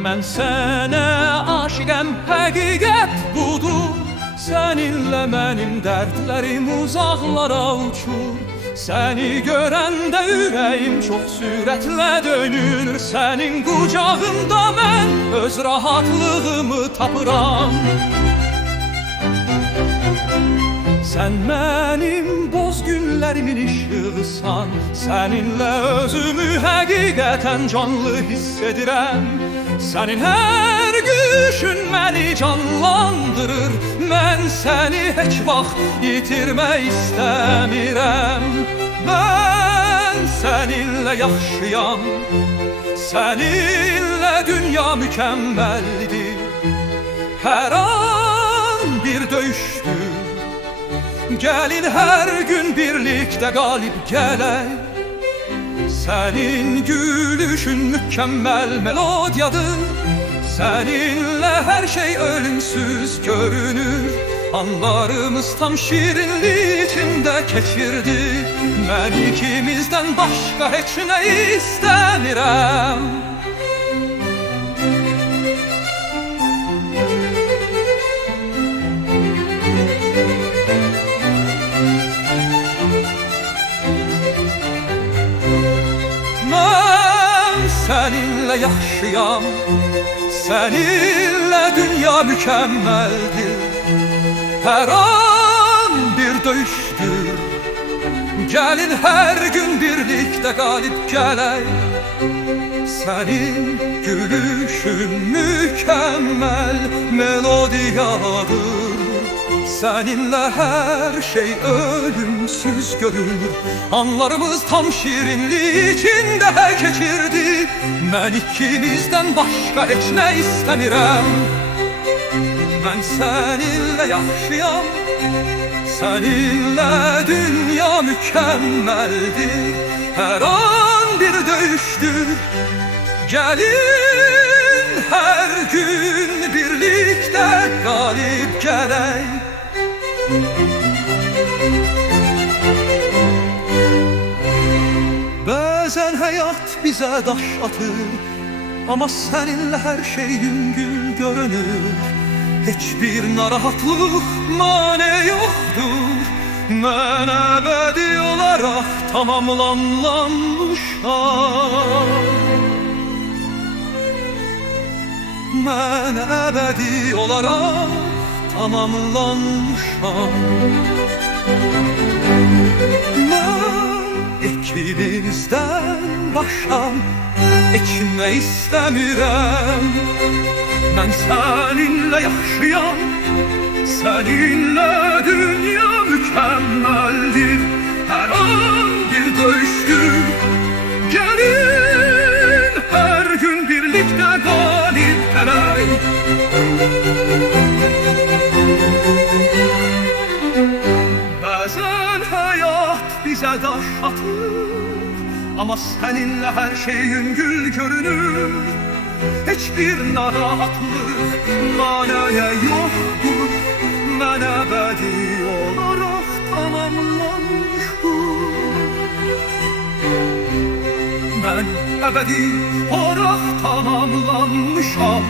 Mən sənə aşiqəm, həqiqət budur. Səninlə mənim dərdlərim uzaqlara uçur. Səni görəndə ürəyim çox sürətlə dönür. Sənin qucağında mən öz rahatlığımı tapıram. Sən mənim boz günlərimin işığısan. Səninlə özümü həqiqətən canlı hiss edirəm. Sənin hər gülüşün məni canlandırır. Mən səni heç vaxt yitirmək istəmirəm. Mən səninlə yaxşıyam. Səninlə dünya mükəmməldir. Hər an bir döyüşdür. Gəlin hər gün birlikdə qalib gələk. Sənin gülüşün mükəmməl melodiyadır. Səninlə hər şey ölümsüz görünür. Anlarımız tam şirinlik içində keçirdi. Mən ikimizdən başqa heç nə istəmirəm. Səninlə yaxşıyam. Səninlə dünya mükəmməldir. Hər an bir döyüşdür. Gəlin hər gün birlikdə qalib gələk. Sənin gülüşün mükəmməl melodiyadır. Səninlə hər şey ölümsüz görünür. Anlarımız tam şirinlik içində keçirdi. Mən ikimizdən başqa heç nə istəmirəm. Mən səninlə yaxşıyam. Səninlə dünya mükəmməldir. Hər an bir döyüşdür. Gəlin hər gün birlikdə qalib gələk. Bəzən həyat bizə daş atır, amma səninlə hər şey yüngül görünür. Heç bir narahatlıq mane yoxdur. Mən əbədi olaraq tamamlanmışam. Mən əbədi olaraq tamamlanmışam. Mən ikimizdən başqa heç nə istəmirəm. Mən səninlə yaxşıyam. Səninlə dünya mükəmməldir. Hər an bir döyüşdür. Gəlin hər gün birlikdə qalib gələk. Bəzən həyat bizə daş atır, amma səninlə hər şey yüngül görünür. Heç bir narahatlıq manaya yoxdur. Mən əbədi olaraq tamamlanmışam. Mən əbədi olaraq tamamlanmışam.